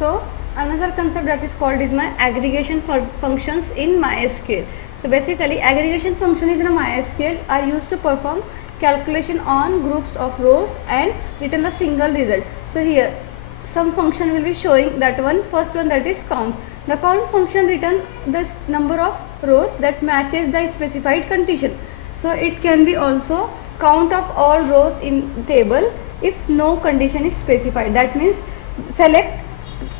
So another concept that is called is my aggregation functions in MySQL. So basically aggregation functions in MySQL are used to perform calculation on groups of rows and return a single result. So here some function will be showing that one. First one, that is count. The count function returns the number of rows that matches the specified condition. So it can be also count of all rows in table if no condition is specified. That means select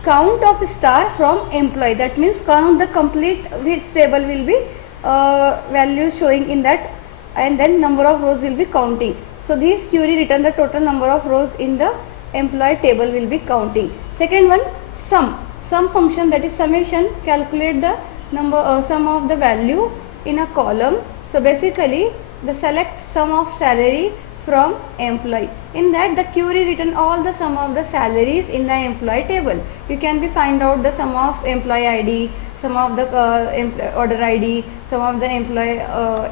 count of star from employee. That means count the complete which table will be value showing in that, and then number of rows will be counting. So this query return the total number of rows in the employee table will be counting. Second one, sum function, that is summation, calculate the number sum of the value in a column. So basically the select sum of salary from employee. In that the query return all the sum of the salaries in the employee table. You can be find out the sum of employee ID, sum of the order ID, sum of the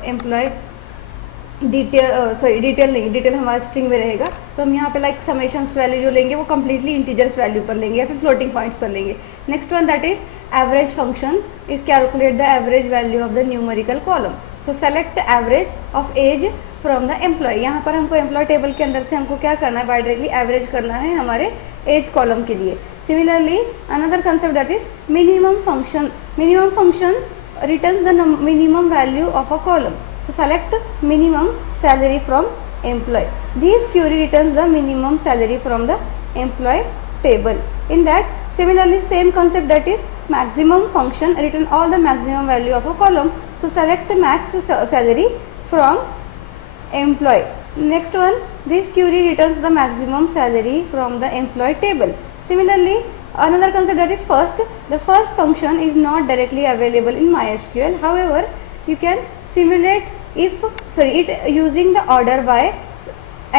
employee detail हमारा string में रहेगा. तो हम यहाँ पे like summations value जो लेंगे वो कम्प्लीटली इंटीजर्स वैल्यू पर लेंगे या फिर फ्लोटिंग पॉइंट्स पर लेंगे. Next one, that is average function is calculate the average value of the numerical column. So select average of age from the employ. यहाँ पर हमको एम्प्लॉय टेबल के अंदर से हमको क्या करना है, बाय डायरेक्टली एवरेज करना है हमारे एज कॉलम के लिए. Similarly another concept that is minimum function. Minimum function returns the minimum value of a column. So select minimum salary from employee. This query returns the minimum salary from the employee table. In that similarly same concept, that is maximum function return all the maximum value of a column. So select max salary from employee. Next one, this query returns the maximum salary from the employee table. Similarly another concept, that is first. The first function is not directly available in MySQL. However, you can simulate it using the order by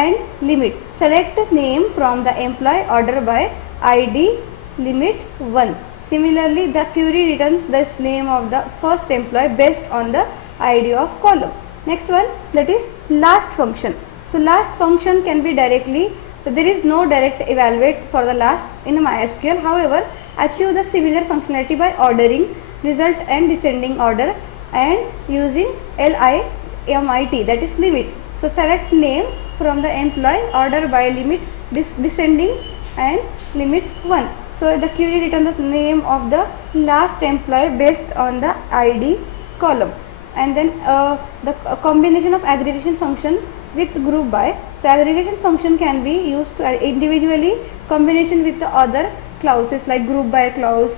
and limit. Select name from the employee order by ID limit 1. Similarly the query returns the name of the first employee based on the ID of column. Next one, that is last function. So last function can be directly, so there is no direct evaluate for the last in MySQL. However, achieve the similar functionality by ordering result and descending order and using LIMIT, that is limit. So select name from the employee order by limit descending and limit 1. So the query returns the name of the last employee based on the ID column. And then the combination of aggregation function with group by. So aggregation function can be used to individually combination with the other clauses like group by clause,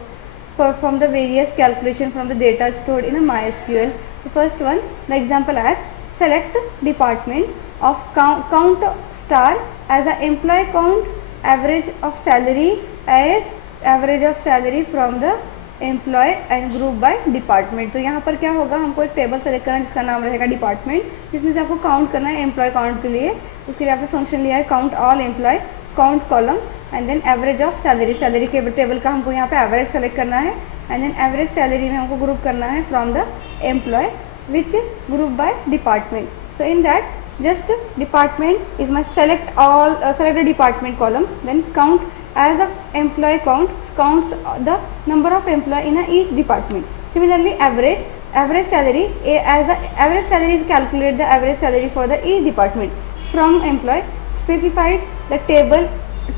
perform the various calculation from the data stored in a MySQL. The first one, the example as select department of count star as a employee count, average of salary as average of salary from the employee and group by department. तो यहाँ पर क्या होगा, हमको एक table select करना है जिसका नाम रहेगा डिपार्टमेंट, जिसमें से आपको काउंट करना है एम्प्लॉय काउंट के लिए. उसके लिए आपने फंक्शन लिया है count all employ, count column and then average of salary. Salary के टेबल का हमको यहाँ पे एवरेज सेलेक्ट करना है एंड देन एवरेज सैलरी में हमको ग्रुप करना है from the employ which group by department. So in that just department is my select all select the department column, then count as the employee counts the number of employee in each department. Similarly average salary, as the average salary is calculate the average salary for the each department from employee. Specified the table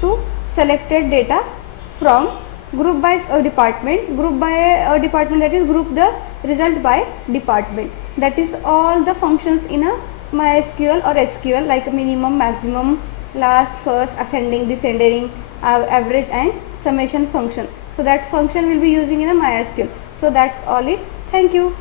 to selected data from group by department, that is group the result by department. That is all the functions in a MySQL or SQL, like minimum, maximum, last, first, ascending, descending, average and summation function. So that function will be using in a MySQL. So that's all it. Thank you.